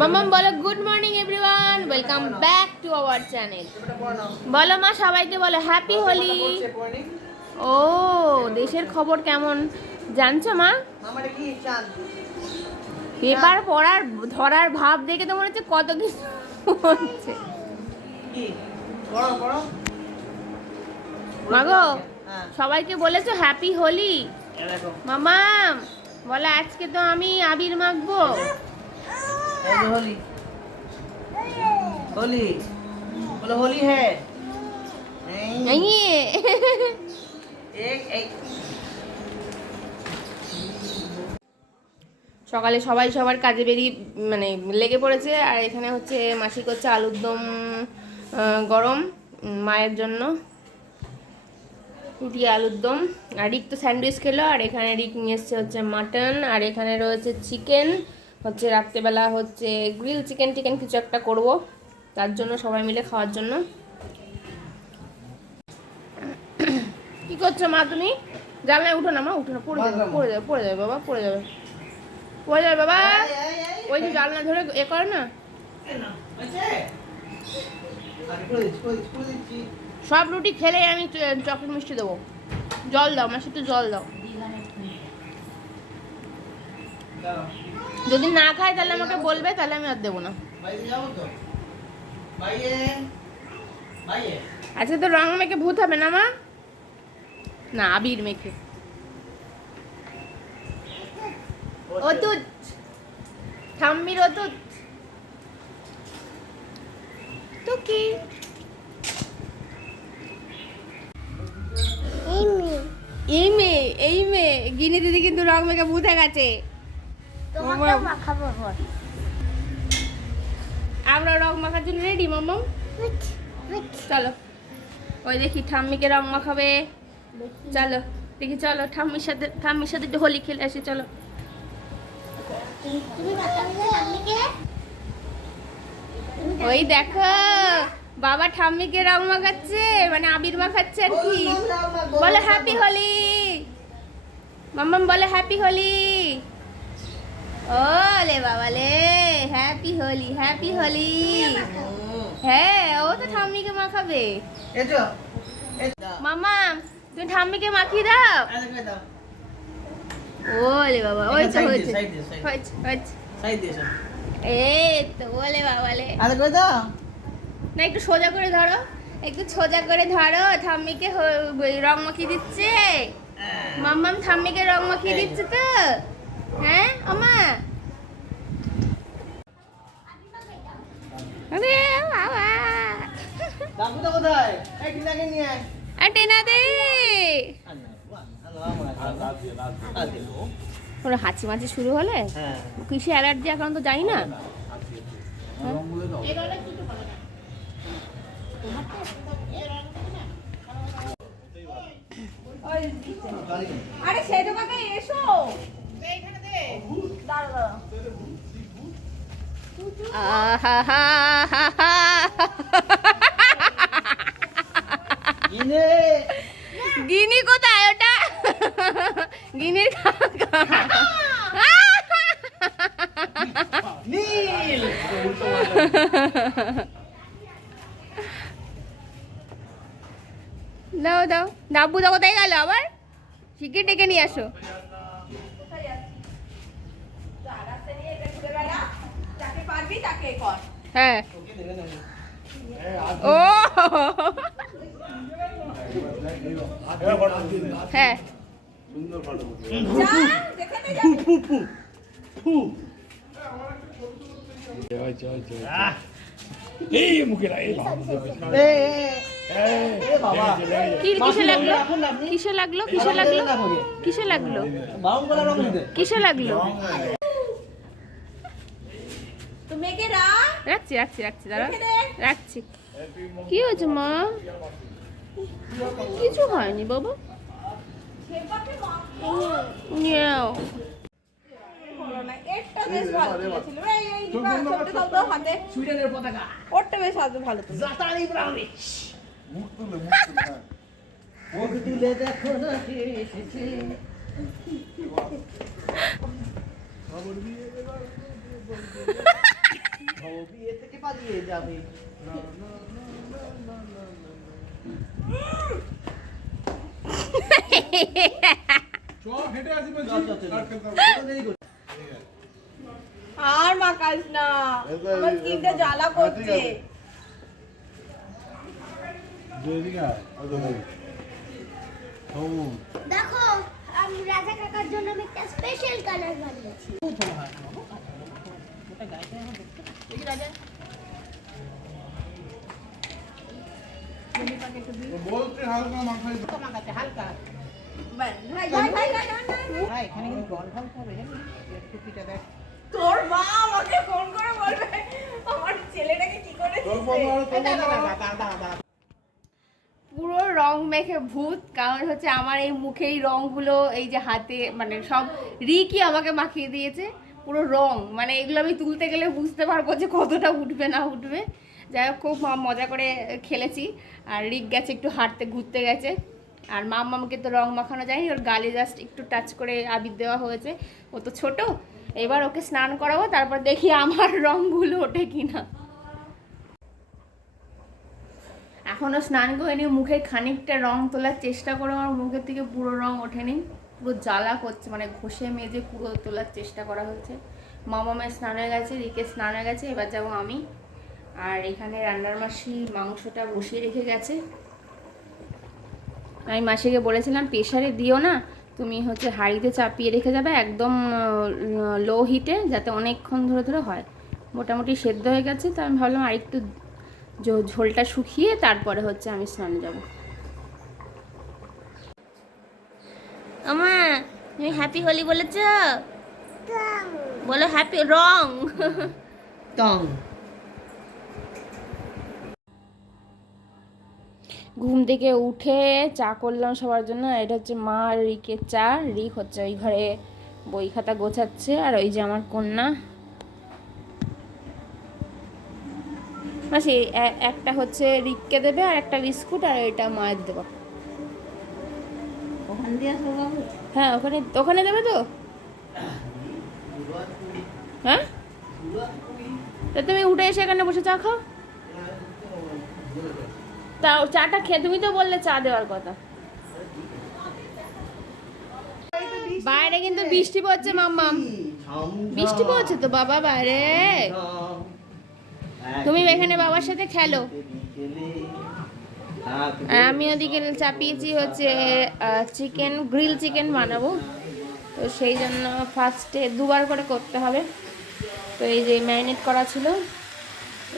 মাম্মাম বলো good morning everyone, welcome back to our channel. বলো মা, সবাইকে বলো হ্যাপি হোলি। ও দেশের খবর কেমন জানছো মা? পেপার পড়ার ধরার ভাব দেখে তো মনে হচ্ছে কত কিছু হচ্ছে। মাগো সবাইকে বলেছো হ্যাপি হোলি। মাম্মাম বলো আজকে তো আমি আবির মাখবো। होली होली बोलो होली है एक সকালে সবাই সবার কাজে বেরিয়ে লেগে পড়েছে। আর এখানে হচ্ছে মাসি করছে আলুর দম গরম মায়ের জন্য, দিয়ে আলুর দম। আর রিক তো স্যান্ডউইচ খেলো। আর এখানে রিক নিয়ে এসছে হচ্ছে মাটন। আর এখানে রয়েছে চিকেন, হচ্ছে রাত্রেবেলা হচ্ছে গ্রিল চিকেন টিকেন কিছু একটা করব, তার জন্য সবাই মিলে খাওয়ার জন্য। কি করছো মা তুমি? জানলায় উঠো না মা, উঠো না, পড়ে যাবে পড়ে যাবে পড়ে যাবে বাবা, পড়ে যাবে পড়ে যাবে বাবা। ওই যে জানলা ধরে এ করে না। সব রুটি খেলে আমি চকলেট মিষ্টি দেবো। জল দাও মাসি, একটু জল দাও। যদি না খায় তাহলে আমাকে বলবে, তাহলে আমি আর দেবো না। আজকে তো রং মেখে ভূত হবে না মা? না, আবির মেখে। অতুত ঠাম্মির অতুত তো কি এই মেয়ে গিনি দিদি কিন্তু রং মেখে ভূতে গেছে। আমরা রং মাখার জন্য রেডি মাম্মাম। চলো ওই দেখি ঠাম্মিকে রং মাখাবে। চলো দেখি, চলো ঠাম্মির সাথে একটু হোলি খেলে আসি। চলো ওই দেখো বাবা ঠাম্মিকে রং মাখাচ্ছে, মানে আবির মাখাচ্ছে আর কি। বলো হ্যাপি হোলি মাম্মাম, বলো হ্যাপি হোলি। ওলে বাবা লে, হ্যাপি হোলি হ্যাপি হোলি। হ্যাঁ ও তো ঠাম্মিকে মাখাবে। মামা তুমি ঠাম্মিকে মাখিয়ে দাও। ওলে বাবা, ওই তো হয়েছে এই তো। ওলে বাবা লে, না একটু সোজা করে ধরো, একটু সোজা করে ধরো। ঠাম্মিকে রং মাখিয়ে দিচ্ছে মাম্মাম, ঠাম্মিকে রং মাখিয়ে দিচ্ছে তো। হ্যাঁ আমা, আরে বাবা টেনা দে। ওরা হাঁচি মাছি শুরু হলে কিসে অ্যালার্জি এখন তো জানি না। আরে সেই দোকানে এসো, এইখানে দে, দাঁড়া গিনি কোথায়? ওটা গিনির দাও দাও। ডাব্বু দা কোথায় গেল আবার? শিগগির ডেকে নিয়ে আসো। হ্যাঁ ও হ্যাঁ কিসে লাগলো কিসে লাগলো কিসে লাগলো কিসে লাগলো কিসে লাগলো? রাখছি রাখছি রাখছি, দাঁড়া রাখছি। কি হয়েছে মা? কিছু হয়নি বাবা। ওরটা বেশ ভালো। বিয়ে থেকে পালিয়ে যাবে না, না, না, না, না, না, না। আর মাকাস না, আমার স্কিনটা জ্বালা করছে। দেখো আমি রাজা কাকার জন্য আমি একটা স্পেশাল কালার বানিয়েছি। বলতে হালকা মাখাই হালকা এখানে কিন্তু জল ঢালতে হবে জানিস একটু পিঠা দেখ তোর মা আমাকে ফোন করে বলবে আমার ছেলেটাকে কি করে পুরো রং মেখে ভূত। কারণ হচ্ছে আমার এই মুখেই রংগুলো, এই যে হাতে, মানে সব রিকই আমাকে মাখিয়ে দিয়েছে পুরো রং। মানে এগুলো আমি তুলতে গেলে বুঝতে পারবো যে কতটা উঠবে না উঠবে। যাই হোক, খুব মজা করে খেলেছি। আর রিক গেছে একটু হাঁটতে, ঘুরতে গেছে। আর মাম্মামকে তো রং মাখানো যায়নি, ওর গালে জাস্ট একটু টাচ করে আবির দেওয়া হয়েছে। ও তো ছোট, এবার ওকে স্নান করাবো, তারপর দেখি আমার রংগুলো ওঠে কিনা। এখনো স্নান করিনি, মুখে খানিকটা রং তোলার চেষ্টা করে আমার মুখের থেকে পুরো রং ওঠেনি, পুরো জ্বালা করছে। মানে ঘষে মেজে পুরো তোলার চেষ্টা করা হয়েছে। মামামের স্নান হয়ে গেছে, রিকের স্নান হয়ে গেছে, এবার যাবো আমি। আর এখানে রান্নার মাসি মাংসটা বসিয়ে রেখে গেছে। আমি মাসিকে বলেছিলাম প্রেশারে দিও না, তুমি হচ্ছে হাঁড়িতে চাপিয়ে রেখে যাবে একদম লো হিটে, যাতে অনেকক্ষণ ধরে ধরে হয়। মোটামুটি সেদ্ধ হয়ে গেছে, তো আমি ভাবলাম আরেকটু ঝোলটা শুকিয়ে তারপরে হচ্ছে আমি স্নানে যাব। আমা তুমি হ্যাপি হোলি বলেছ? বলো হ্যাপি রং টং। ঘুম থেকে উঠে চা করলাম সবার জন্য। এটা হচ্ছে মা আর রিকের চা। রিক হচ্ছে ওই ঘরে বই খাতা গোছাচ্ছে, আর ওই যে আমার কন্যা। মাসি একটা হচ্ছে রিককে দেবে, আর একটা বিস্কুট, আর এটা মায়ের দেবো। ওখান দিয়ে আসবো বাবু? হ্যাঁ, ওখানে ওখানে দেবে তো। হ্যাঁ, তা তুমি উঠে এসে এখানে বসে চা খাও। তা চাটা খেয়ে, তুমি তো বললে চা দেওয়ার কথা। বাইরে কিন্তু বৃষ্টি পড়ছে মাম্মাম, বৃষ্টি পড়ছে তো বাবা বাইরে। তুমি এখানে বাবার সাথে খেলো, আর আমি ওদিকে চাপিয়েছি হচ্ছে চিকেন, গ্রিল চিকেন বানাবো। তো সেই জন্য ফার্স্টে দুবার করে করতে হবে। তো এই যে ম্যারিনেট করা ছিল,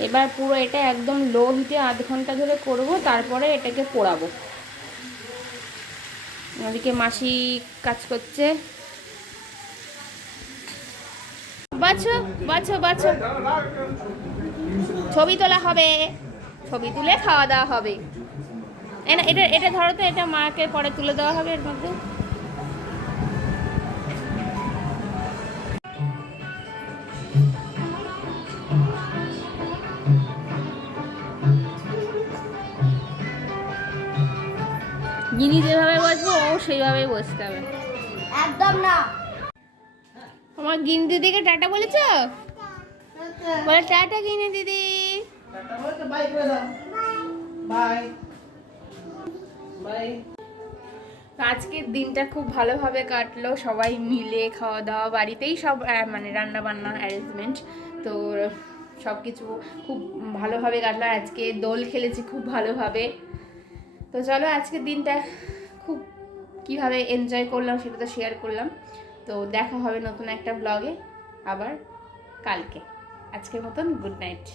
এবার পুরো এটা একদম লো হিটে আধ ঘন্টা ধরে করব, তারপরে এটাকে পোড়াবো। ওদিকে মাসি কাজ করছে। বাছো বাছো বাছো, ছবি তোলা হবে, ছবি তুলে খাওয়া দাওয়া হবে। এটা এটা ধরো তো, এটা মাকে পরে তুলে দেওয়া হবে এর মধ্যে। যিনি যেভাবে বসবো ও সেইভাবেই বসতে হবে। একদম না। আমার গিনি দিদিকে টাটা বলেছ? বলে টাটা গিনি দিদি। বাই করে দাও। Bye bye. আজকের দিনটা খুব ভালোভাবে কাটলো, সবাই মিলে খাওয়া দাওয়া, বাড়িতেই সব মানে রান্না বান্না অ্যারেঞ্জমেন্ট, তো সব কিছু খুব ভালোভাবে কাটলো। আজকে দোল খেলেছি খুব ভালোভাবে। তো চলো আজকের দিনটা খুব কীভাবে এনজয় করলাম সেটা তো শেয়ার করলাম। তো দেখা হবে নতুন একটা ব্লগে আবার কালকে। আজকের মতন গুড নাইট।